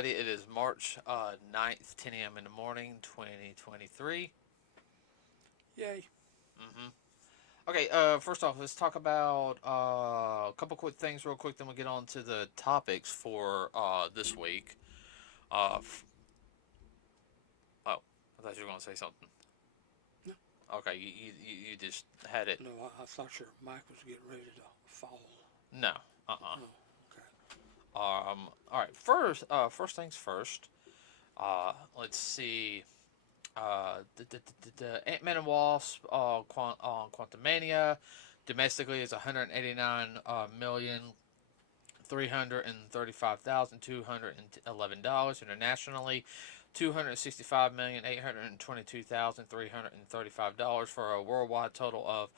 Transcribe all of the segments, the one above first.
everybody. It is March 9th, 10 a.m. in the morning, 2023. Yay. Mm-hmm. Okay, first off, let's talk about a couple quick things real quick, then we'll get on to the topics for this week. Oh, I thought you were going to say something. No. Okay, you just had it. No, I thought your mic was getting ready to fall. No, uh-uh. Oh, okay. All right, first things first. Let's see. The Ant-Man and Wasp, Quantumania, domestically is 189,335,211 dollars. Internationally, $265,822,335 for a worldwide total of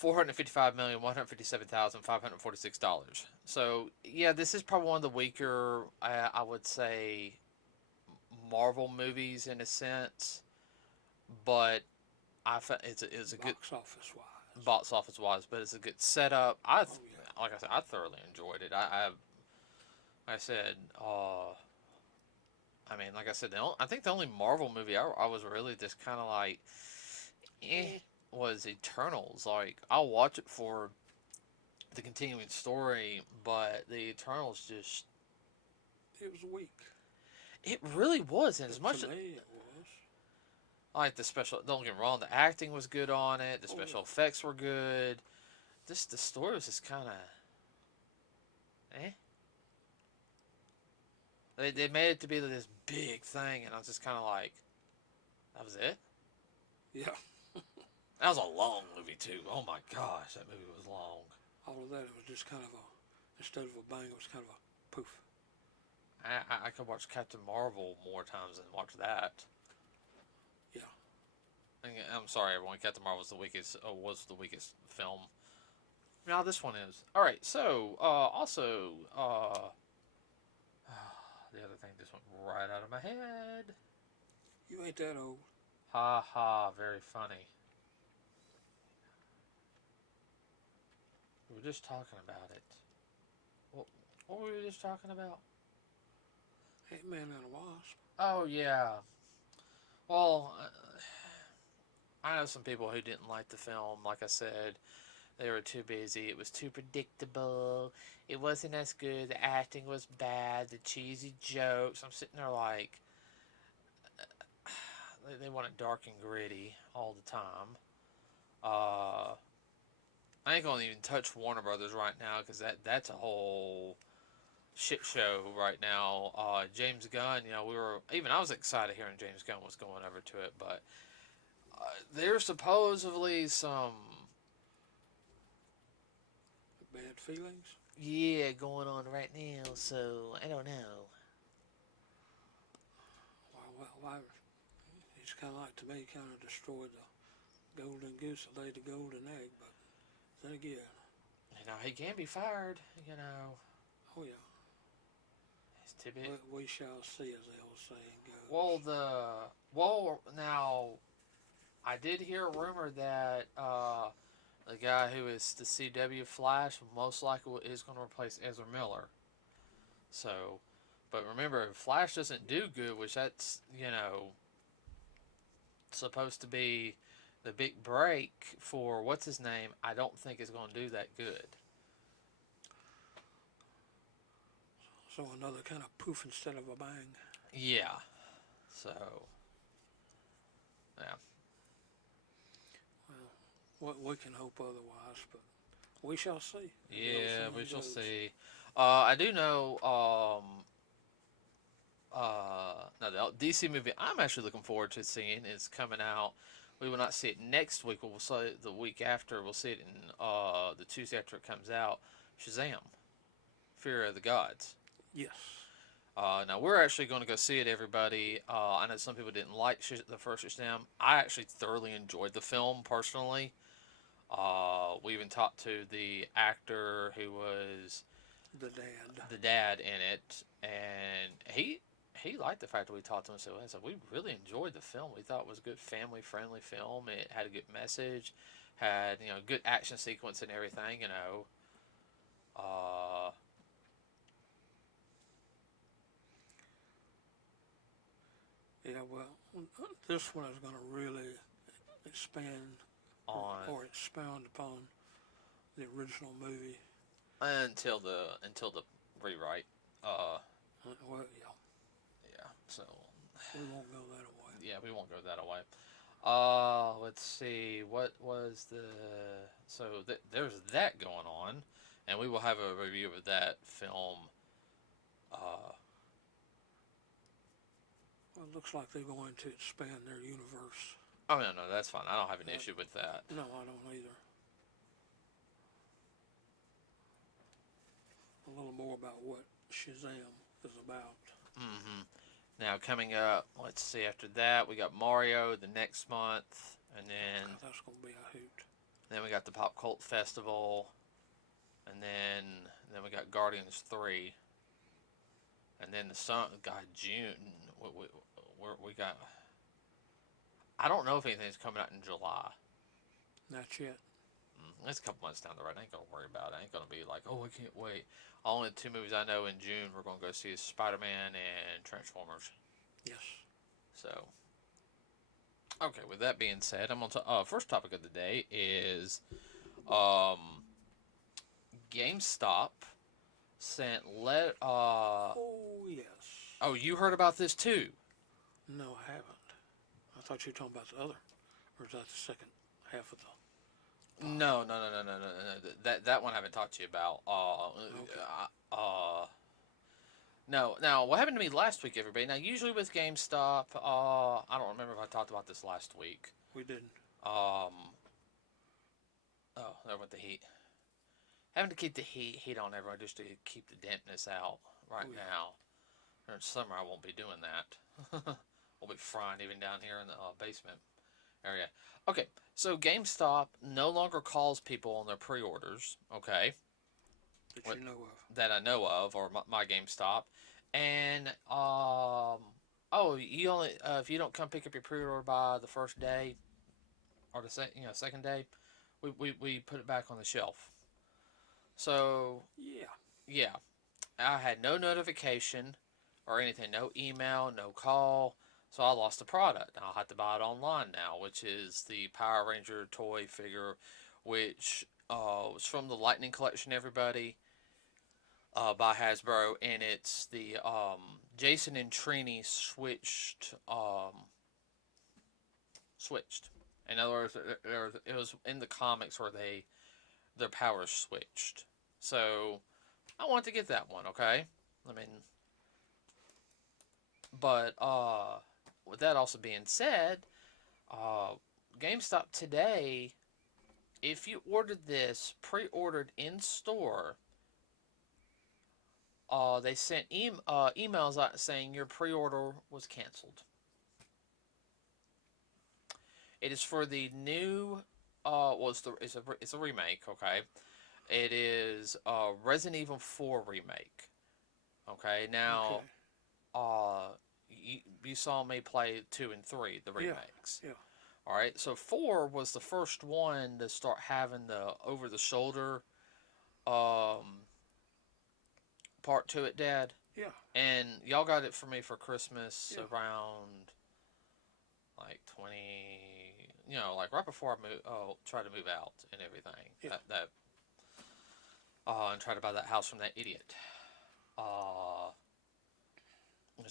$455,157,546. So yeah, this is probably one of the weaker, I would say, Marvel movies in a sense, but it's a good box office wise, but it's a good setup. Like I said, I thoroughly enjoyed it. I said, like I said, I think the only Marvel movie I was really just kind of like, was Eternals. Like, I'll watch it for the continuing story, but the Eternals just, it was weak. It really was, and as much to me it was. Like the special, don't get me wrong, the acting was good on it. The special effects were good. Just the story was just kind of, They made it to be this big thing, and I was just kind of like, that was it. Yeah. That was a long movie too. Oh my gosh, that movie was long. All of that, it was just kind of instead of a bang, it was kind of a poof. I could watch Captain Marvel more times than watch that. Yeah. I'm sorry, everyone. Captain Marvel was the weakest film. Now this one is. All right. So also the other thing just went right out of my head. You ain't that old. Ha ha! Very funny. We were just talking about it. What were we just talking about? Ant-Man and a Wasp. Oh yeah. Well, I know some people who didn't like the film. Like I said, they were too busy. It was too predictable. It wasn't as good. The acting was bad. The cheesy jokes. I'm sitting there like, they want it dark and gritty all the time. I ain't gonna even touch Warner Brothers right now because that's a whole shit show right now. James Gunn, I was excited hearing James Gunn was going over to it, but there's supposedly some bad feelings. Yeah, going on right now. So I don't know. Well, it's kind of like, to me, kind of destroyed the golden goose that laid the golden egg. But then again, he can be fired. Oh yeah. We shall see, as the old saying goes. Now, I did hear a rumor that the guy who is the CW Flash most likely is going to replace Ezra Miller. So, but remember, Flash doesn't do good, which that's, supposed to be the big break for what's his name. I don't think is going to do that good. So another kind of poof instead of a bang. Yeah. So, yeah. Well, we can hope otherwise, but we shall see. Yeah, we shall see. I do know, the DC movie I'm actually looking forward to seeing is coming out. We will not see it next week, but we'll see it the week after. We'll see it in the Tuesday after it comes out. Shazam! Fear of the Gods. Yes. Now we're actually going to go see it, everybody. I know some people didn't like the first Shazam. I actually thoroughly enjoyed the film personally. We even talked to the actor who was the dad in it, and he liked the fact that we talked to him. So we really enjoyed the film. We thought it was a good family friendly film. It had a good message, had good action sequence and everything. Yeah, well, this one is going to really expand on or expound upon the original movie. until the rewrite. Well, yeah, Yeah. So we won't go that away. yeah, we won't go that away. Let's see. What was the so there's that going on, and we will have a review of that film. Uh, Well, it looks like they're going to expand their universe. oh no, that's fine. I don't have an That, issue with that. no, I don't either. A little more about what Shazam is about. hmm Now coming up, let's see. After that, we got Mario the next month, and God, that's going to be a hoot. then we got the Pop Cult Festival, and then we got Guardians 3, and then the sun. God, June. We got. I don't know if anything's coming out in July. Not yet. It's a couple months down the road. I ain't gonna worry about it. I ain't gonna be like, oh, I can't wait. Only two movies I know in June we're gonna go see is Spider-Man and Transformers. Yes. So, okay. With that being said, I'm on to first topic of the day is GameStop sent Oh, yes. Oh, you heard about this too? No, I haven't. I thought you were talking about the other. Or is that the second half of the... No. That one I haven't talked to you about. No. Now, what happened to me last week, everybody? Now, usually with GameStop, I don't remember if I talked about this last week. We didn't. Oh, there went the heat. Having to keep the heat on everyone just to keep the dampness out right now. In summer, I won't be doing that. We'll be frying even down here in the basement area. Okay, so GameStop no longer calls people on their pre-orders. Okay, That you know of. that I know of, or my GameStop, and you only if you don't come pick up your pre-order by the first day or the second day, we put it back on the shelf. So yeah, I had no notification or anything, no email, no call. So I lost the product. I'll have to buy it online now, which is the Power Ranger toy figure, which was from the Lightning Collection, everybody, by Hasbro, and it's the Jason and Trini switched. Switched. In other words, it was in the comics where their powers switched. So I want to get that one. Okay, I mean, but with that also being said, GameStop today, if you ordered this pre-ordered in store, they sent emails out saying your pre-order was canceled. It is for the new. It's a remake. Okay, it is Resident Evil 4 remake. Okay, now. Okay. You saw me play 2 and 3, the remakes. Yeah. All right. So 4 was the first one to start having the over the shoulder part to it, Dad. Yeah. And y'all got it for me for Christmas Yeah. around like 20, like right before I tried to move out and everything. Yeah. And tried to buy that house from that idiot.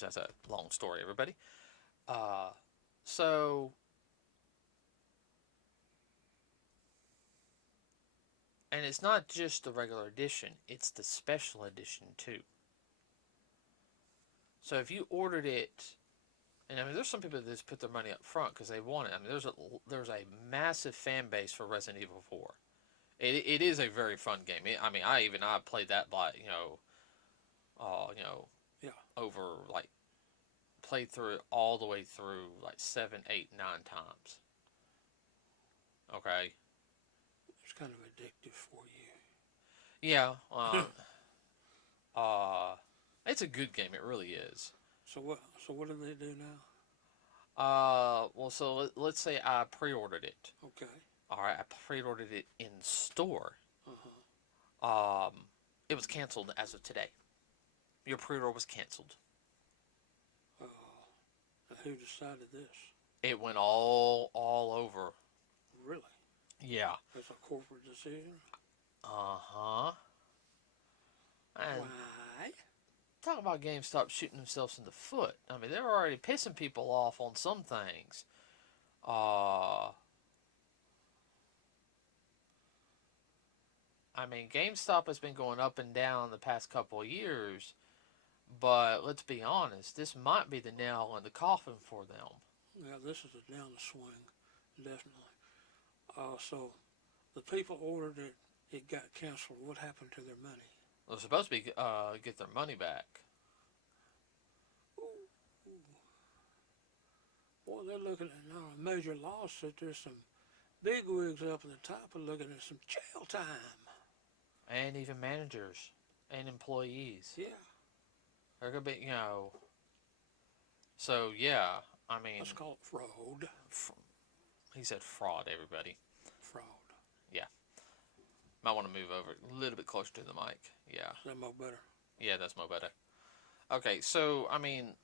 That's a long story, everybody. So, and it's not just the regular edition, it's the special edition too. So if you ordered it, and I mean, there's some people that just put their money up front because they want it. I mean, there's a massive fan base for Resident Evil 4. It is a very fun game. I played that by over like played through it all the way through like 7, 8, 9 times. Okay. It's kind of addictive for you. Yeah. It's a good game. It really is. So what do they do now? So let's say I pre-ordered it. Okay. All right, I pre-ordered it in store. Uh-huh. It was canceled as of today. Your pre-order was canceled. Oh. Who decided this? It went all over. Really? Yeah. That's a corporate decision? Uh-huh. And Why? talk about GameStop shooting themselves in the foot. I mean, they're already pissing people off on some things. I mean, GameStop has been going up and down the past couple of years, but let's be honest, this might be the nail in the coffin for them. Yeah, this is a down the swing, definitely. So the people ordered it, it got canceled. What happened to their money? They're supposed to be get their money back. Ooh, boy, they're looking at now a major lawsuit. There's some big wigs up at the top are looking at some jail time. And even managers and employees. Yeah. They're gonna be, So yeah, I mean, Let's call it fraud. He said fraud. Everybody. Fraud. Yeah. Might want to move over a little bit closer to the mic. Yeah. Is that more better? Yeah, that's more better. Okay, so I mean,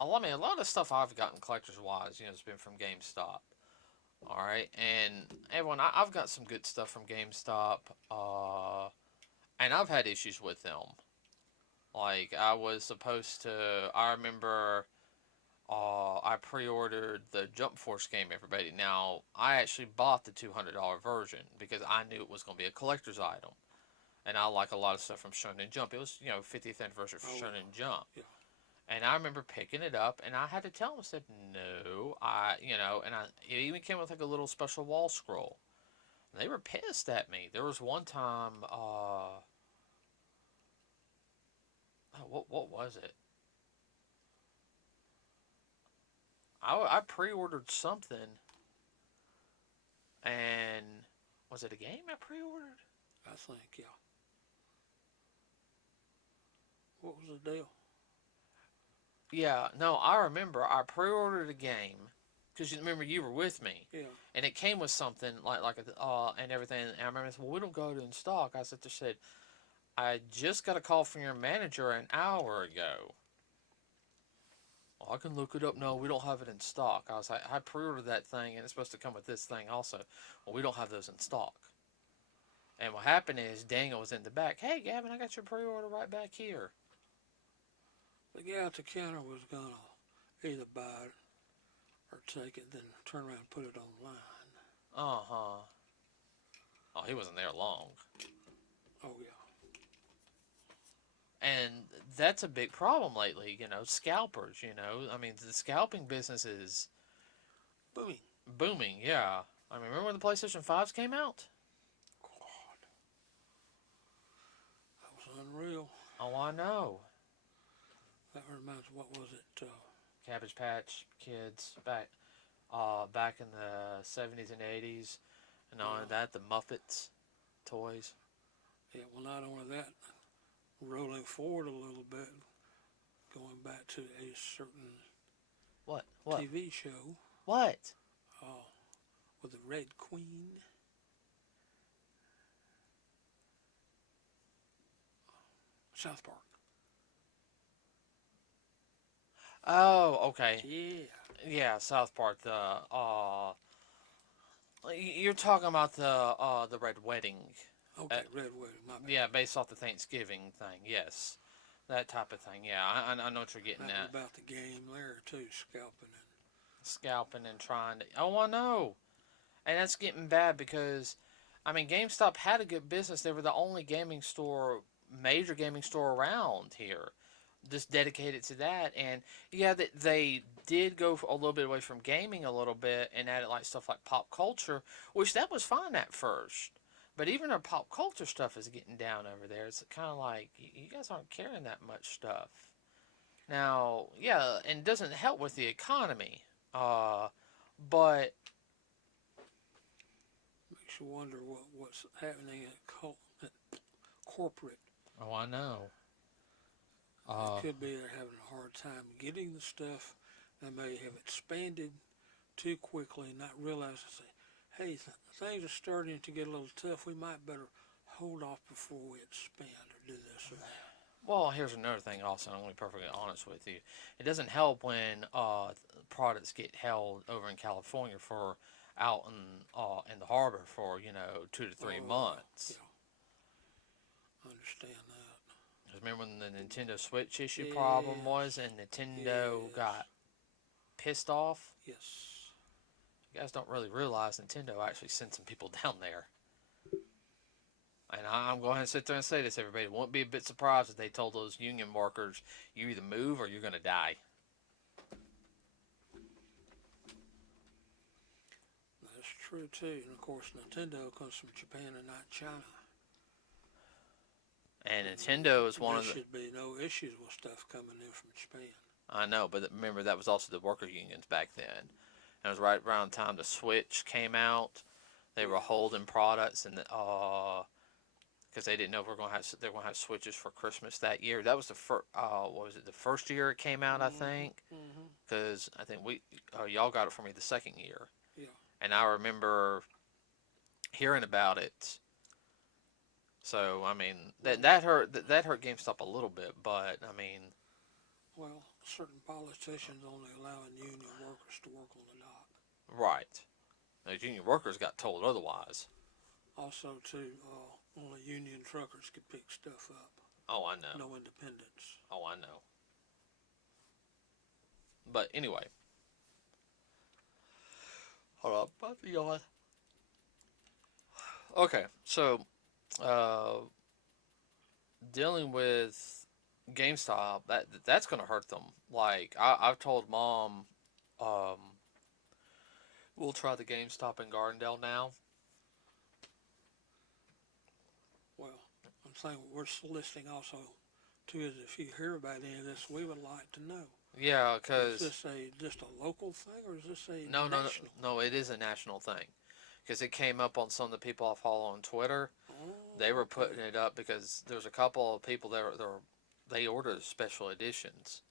a lot of stuff I've gotten collectors wise, has been from GameStop. All right, and everyone, I've got some good stuff from GameStop, and I've had issues with them. Like I was supposed to, I remember, I pre-ordered the Jump Force game. Everybody, now I actually bought the $200 version because I knew it was going to be a collector's item, and I like a lot of stuff from Shonen Jump. It was 50th anniversary for Shonen Jump. Yeah. And I remember picking it up, and I had to tell them, I said, no, it even came with like a little special wall scroll. And they were pissed at me. There was one time, what was it? I pre-ordered something, and was it a game I pre-ordered? I think, yeah. What was the deal? Yeah, no, I remember I pre-ordered a game because you remember you were with me. Yeah. And it came with something and everything. And I remember I said, well, we don't go to in stock. I said, I just got a call from your manager an hour ago. Well, I can look it up. No, we don't have it in stock. I was like, I pre-ordered that thing, and it's supposed to come with this thing also. Well, we don't have those in stock. And what happened is Daniel was in the back. Hey, Gavin, I got your pre-order right back here. The guy at the counter was going to either buy it or take it, then turn around and put it online. Uh-huh. Oh, he wasn't there long. Oh, yeah. And that's a big problem lately, scalpers, I mean, the scalping business is booming, yeah. I mean, remember when the PlayStation 5s came out? God. That was unreal. Oh, I know. That reminds me, what was it? Cabbage Patch Kids back in the 70s and 80s. And on that, the Muppets toys. Yeah, well, not only that, rolling forward a little bit, going back to a certain What? TV show. What? With the Red Queen. South Park. Oh, okay. Yeah. Yeah, South Park. You're talking about the Red Wedding. Okay, Red Wedding. My bad. Yeah, based off the Thanksgiving thing. Yes, that type of thing. Yeah, I know what you're getting That was at. about the game there too, Scalping and trying to. Oh, I know, and that's getting bad because, I mean, GameStop had a good business. They were the only major gaming store around here, just dedicated to that. And yeah, they did go a little bit away from gaming a little bit and added like stuff like pop culture, which that was fine at first. But even our pop culture stuff is getting down over there. It's kind of like, you guys aren't carrying that much stuff. Now, yeah, and it doesn't help with the economy. But makes you wonder what's happening at corporate. Oh, I know. It could be they're having a hard time getting the stuff. They may have expanded too quickly and not realize, hey, things are starting to get a little tough. We might better hold off before we expand or do this or that. Well, here's another thing. Also, I'm going to be perfectly honest with you. It doesn't help when products get held over in California for out in the harbor for 2 to 3 months. Yeah, I understand that. 'Cause remember when the Nintendo Switch issue problem was, Yes, and Nintendo yes, got pissed off? yes. You guys don't really realize Nintendo actually sent some people down there. And I'm going to sit there and say this, everybody. Won't be a bit surprised if they told those union workers, you either move or you're going to die. That's true too. And of course, Nintendo comes from Japan and not China. And Nintendo is one There of the. should be no issues with stuff coming in from Japan. I know, but remember that was also the worker unions back then. And it was right around the time the Switch came out. They were holding products and because they didn't know if they were going to have Switches for Christmas that year. That was the first. What was it? The first year it came out, I think. Mm-hmm. Because I think y'all got it for me the second year. Yeah. And I remember hearing about it. So I mean that hurt GameStop a little bit, but I mean. Well, certain politicians only allowing union workers to work on the dock. Right. The union workers got told otherwise. Also, too, only union truckers could pick stuff up. Oh, I know. No independents. Oh, I know. But anyway. Hold up. Okay, so dealing with GameStop, that's gonna hurt them. Like I've told Mom, um, we'll try the GameStop in Gardendale now. Well, I'm saying we're soliciting also, too, is if you hear about any of this, we would like to know. Yeah, Is because this just a local thing, or is this a no, national? no, it is a national thing. Because it came up on some of the people I follow on Twitter. Oh, They were okay. putting it up because there's a couple of people they ordered special editions,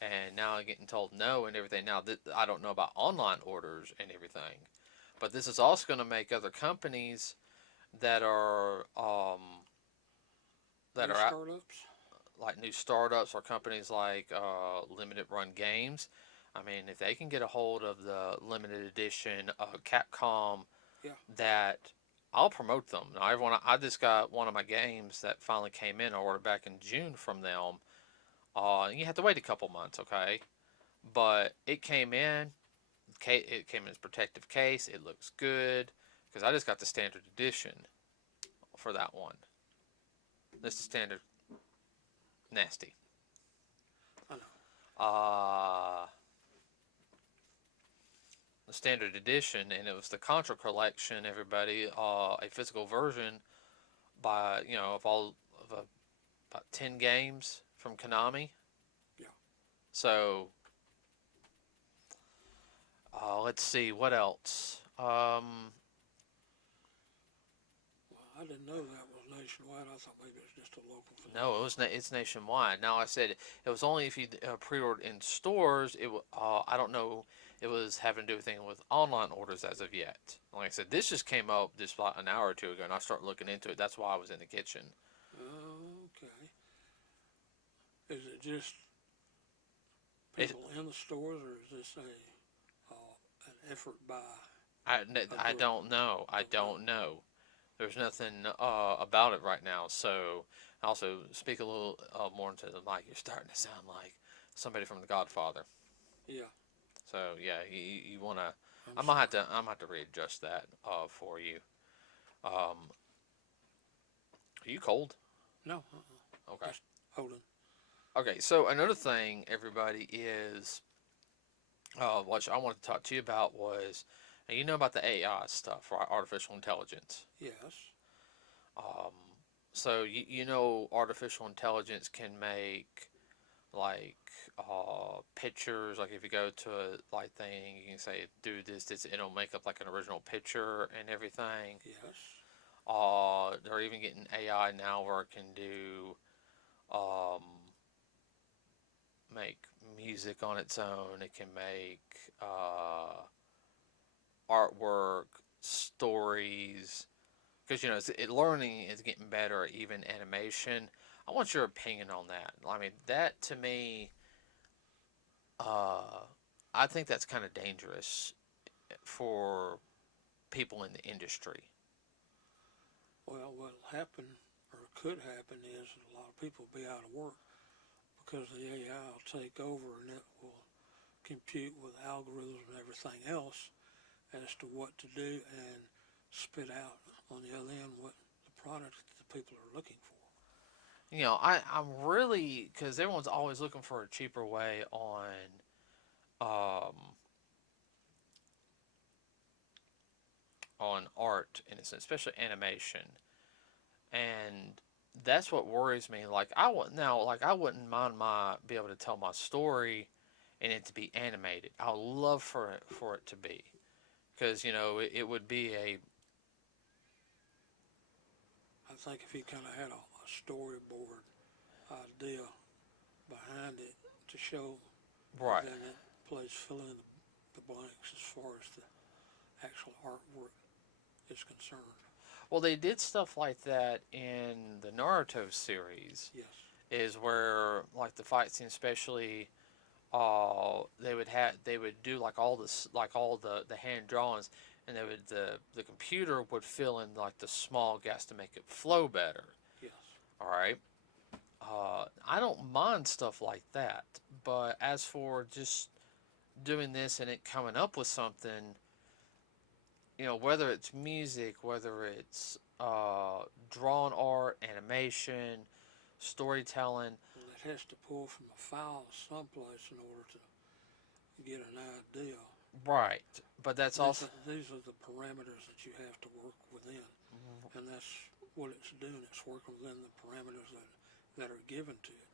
and now I'm getting told no and everything. Now I don't know about online orders and everything, but this is also going to make other companies that are New out, startups? like new startups or companies like Limited Run Games. I mean, if they can get a hold of the limited edition Capcom, Yeah. that I'll promote them. Now, I just got one of my games that finally came in. I ordered back in June from them. You have to wait a couple months, okay? But it came in. It came in its protective case. It looks good because I just got the standard edition for that one. This is standard. Nasty. I know. The standard edition, and it was the Contra collection. Everybody, a physical version by of about 10 games from Konami. Yeah. So let's see what else. Well, I didn't know that was nationwide. I thought maybe it was just a local thing. No, it's nationwide. Now I said it was only if you pre-ordered in stores. I don't know. It was having to do with anything with online orders as of yet. Like I said, this just came up just about an hour or two ago, and I started looking into it. That's why I was in the kitchen. Okay. Is it just people in the stores, or is this an effort by? I don't know. I don't know. There's nothing about it right now. So, also speak a little more into the mic. You're starting to sound like somebody from The Godfather. Yeah. So yeah, you wanna. I'm gonna have to readjust that for you. Are you cold? No. Okay. Just holding. Okay. So another thing, everybody, is what I wanted to talk to you about was, you know about the AI stuff, right? Artificial intelligence. Yes. Um, so you know artificial intelligence can make like pictures. Like if you go to a like thing, you can say do this, it'll make up like an original picture and everything. Yes. They're even getting AI now where it can do make music on its own. It can make artwork, stories, because learning is getting better, even animation. I want your opinion on that. I mean, that to me, uh, I think that's kind of dangerous for people in the industry. Well, what'll happen or could happen is a lot of people will be out of work because the AI will take over and it will compute with algorithms and everything else as to what to do and spit out on the other end what the product that the people are looking for. I'm really, because everyone's always looking for a cheaper way um, on art, in a sense, especially animation, and that's what worries me. Like I wouldn't mind be able to tell my story, and it to be animated. I would love for it to be, because it would be a I think if you kind of had a storyboard idea behind it to show, right. then it plays fill in the blanks as far as the actual artwork is concerned. Well, they did stuff like that in the Naruto series. Yes. Is where like the fight scene, especially, they would do like all the hand drawings, and the computer would fill in like the small gaps to make it flow better. Yes. All right. I don't mind stuff like that, but as for just doing this and it coming up with something, whether it's music, whether it's drawn art, animation, storytelling. Well, it has to pull from a file someplace in order to get an idea. Right, but that's also these are the parameters that you have to work within, and that's what it's doing. It's working within the parameters that are given to it.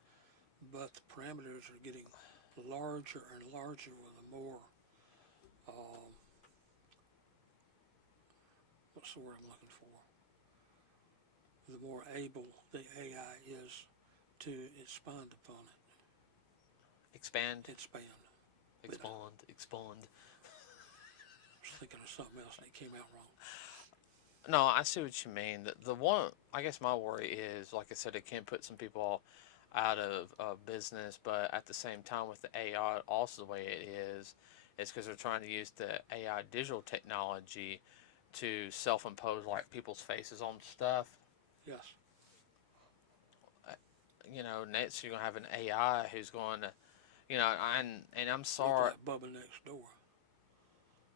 But the parameters are getting larger and larger with a more what's the word I'm looking for? The more able the AI is to expand upon it. expand, Expand. expand. I was thinking of something else and it came out wrong. No, I see what you mean. The one, I guess my worry is, like I said, it can put some people out of business, but at the same time, with the AI, also the way it is because they're trying to use the AI digital technology to self-impose like people's faces on stuff. Yes. Next you're gonna have an AI who's going to, and I'm sorry. Look like Bubba next door.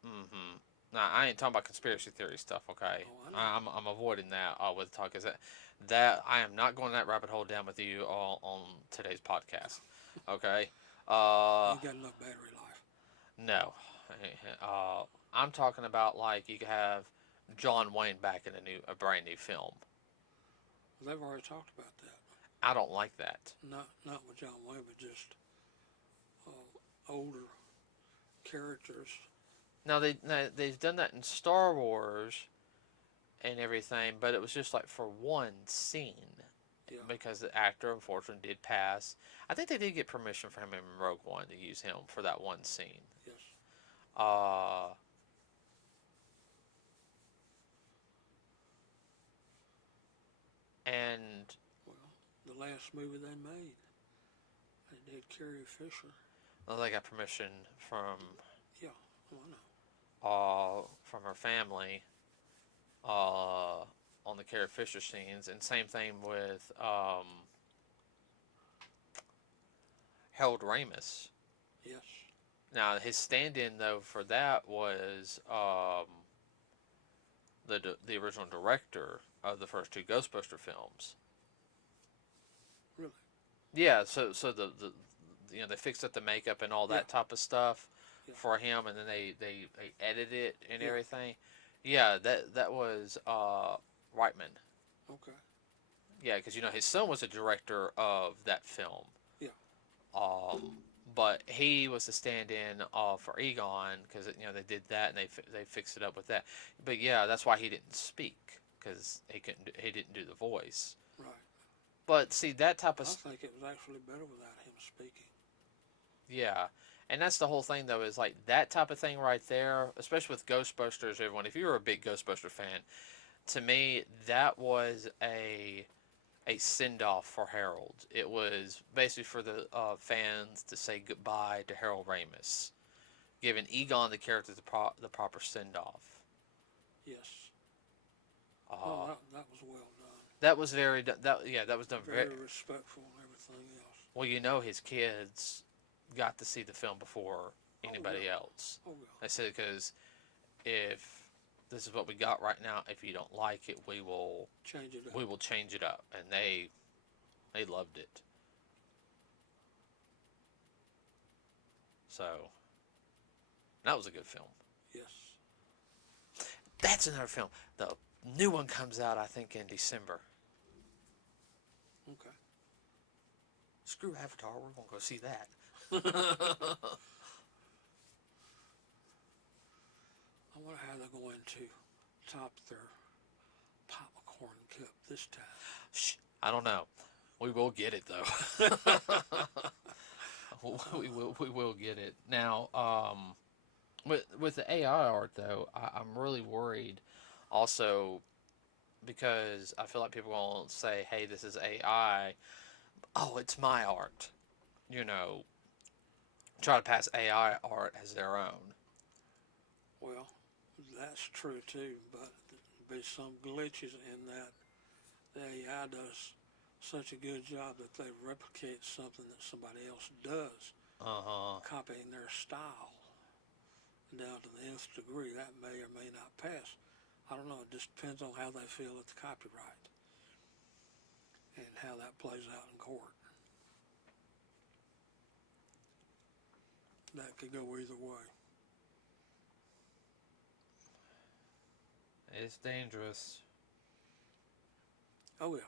Mm-hmm. Now, I ain't talking about conspiracy theory stuff, okay? Oh, I know. I'm avoiding that with talk, because that I am not going that rabbit hole down with you all on today's podcast, okay? You ain't got enough battery life. No. I'm talking about like you could have John Wayne back in a brand new film. Well, they've already talked about that. I don't like that. Not with John Wayne, but just older characters. Now they've done that in Star Wars and everything, but it was just like for one scene. Yeah. Because the actor unfortunately did pass. I think they did get permission from him in Rogue One to use him for that one scene. Yes. And well, the last movie they made, they did Carrie Fisher. well, they got permission from Yeah, well, I know. from her family on the Carrie Fisher scenes, and same thing with Harold Ramis. Yes. Now his stand-in though for that was the original director of the first two Ghostbuster films. Really? Yeah, so the they fixed up the makeup and all that type of stuff for him, and then they edited it and everything. Yeah, that was Reitman. Okay. Yeah, because his son was a director of that film. Yeah. But he was the stand-in for Egon, because they did that and they fixed it up with that. But yeah, that's why he didn't speak, because he didn't do the voice. Right. But see, that type of I think it was actually better without him speaking. Yeah, and that's the whole thing though, is like that type of thing right there, especially with Ghostbusters. Everyone, if you're a big Ghostbuster fan, to me, that was a send off for Harold. It was basically for the fans to say goodbye to Harold Ramis, giving Egon the character the proper send off. Yes. Uh, Oh, that was well done. that was that was done Very respectful and everything else. well. You know, his kids got to see the film before Oh anybody yeah. else. Oh I yeah. said because if this is what we got right now, if you don't like it, Change it we up. will change it up, and they loved it. So that was a good film. Yes. That's another film. The new one comes out, I think, in December. Okay. Screw Avatar, we're gonna go see that. I wonder how they're going to top their popcorn cup this time. Shh, I don't know. We will get it though. We will get it now. With the AI art though, I'm really worried. Also, because I feel like people won't say, "Hey, this is AI." Oh, it's my art. You know, try to pass AI art as their own. Well, that's true too, but there'll be some glitches in that the AI does such a good job that they replicate something that somebody else does, Uh huh. copying their style down to the nth degree. That may or may not pass. I don't know. It just depends on how they feel it's copyright and how that plays out in court. That could go either way. It's dangerous. Oh yeah.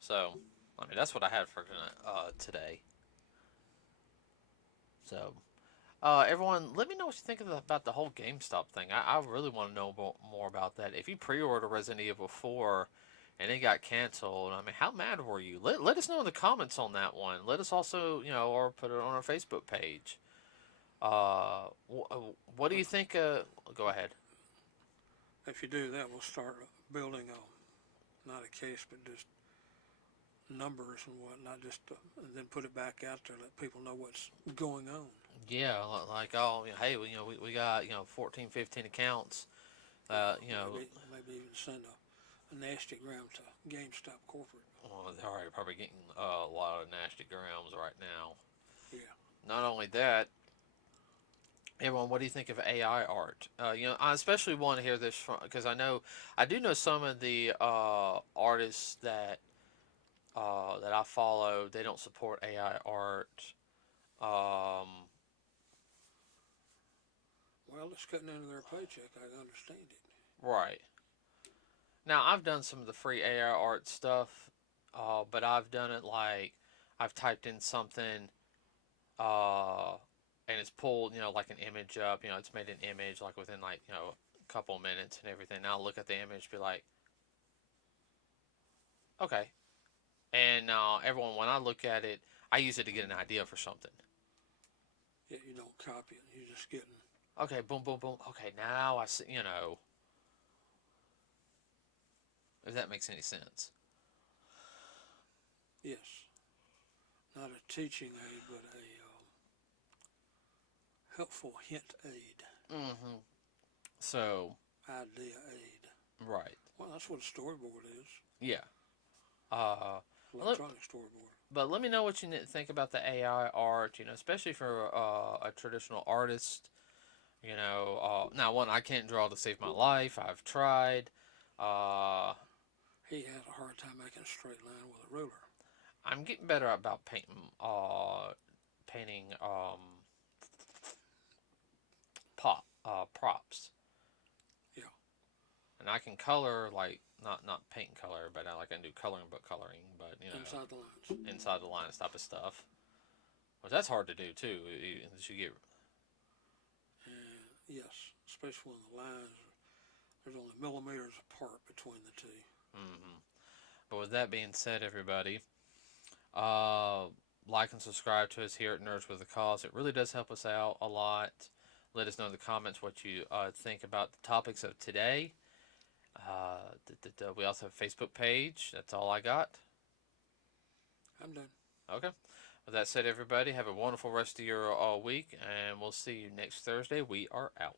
So, I mean, that's what I had for today. So, everyone, let me know what you think about the whole GameStop thing. I really want to know more about that. If you pre-order Resident Evil 4 and it got canceled, I mean, how mad were you? Let us know in the comments on that one. Let us also, or put it on our Facebook page. What do you think? Go ahead. If you do that, we'll start building not a case, but just numbers and whatnot, just to, and then put it back out there, let people know what's going on. Yeah, like, oh, hey, we got 14, 15 accounts. Maybe even send a nasty gram to GameStop corporate. Well, they're already probably getting a lot of nasty grams right now. Yeah. Not only that, everyone, what do you think of AI art? I especially want to hear this from because I do know some of the artists that I follow. They don't support AI art. Um, Well, it's cutting into their paycheck. I understand it. right now, I've done some of the free AI art stuff, but I've done it like I've typed in something, uh, and it's pulled, like an image up. It's made an image like within like a couple of minutes and everything. Now I'll look at the image, be like, okay. And everyone, when I look at it, I use it to get an idea for something. Yeah, you don't copy it. You're just getting. Okay, boom, boom, boom. Okay, now I see. If that makes any sense. Yes. Not a teaching aid, but a helpful hint aid, Mm-hmm. So, idea aid. right. Well, that's what a storyboard is. Yeah. Uh, let, Electronic storyboard. but let me know what you think about the AI art. Especially for a traditional artist. Now one I can't draw to save my life. I've tried. Uh, He had a hard time making a straight line with a ruler. I'm getting better about painting props, Yeah. and I can color like not paint color, but I can do coloring book coloring, but Inside the lines. inside the lines type of stuff. But that's hard to do too. You get And yes, especially when the lines there's only millimeters apart between the two. hmm But with that being said, everybody, uh, like and subscribe to us here at Nerds with a Cause. It really does help us out a lot. Let us know in the comments what you think about the topics of today. We also have a Facebook page. That's all I got. I'm done. Okay. With that said, everybody, have a wonderful rest of your week, and we'll see you next Thursday. We are out.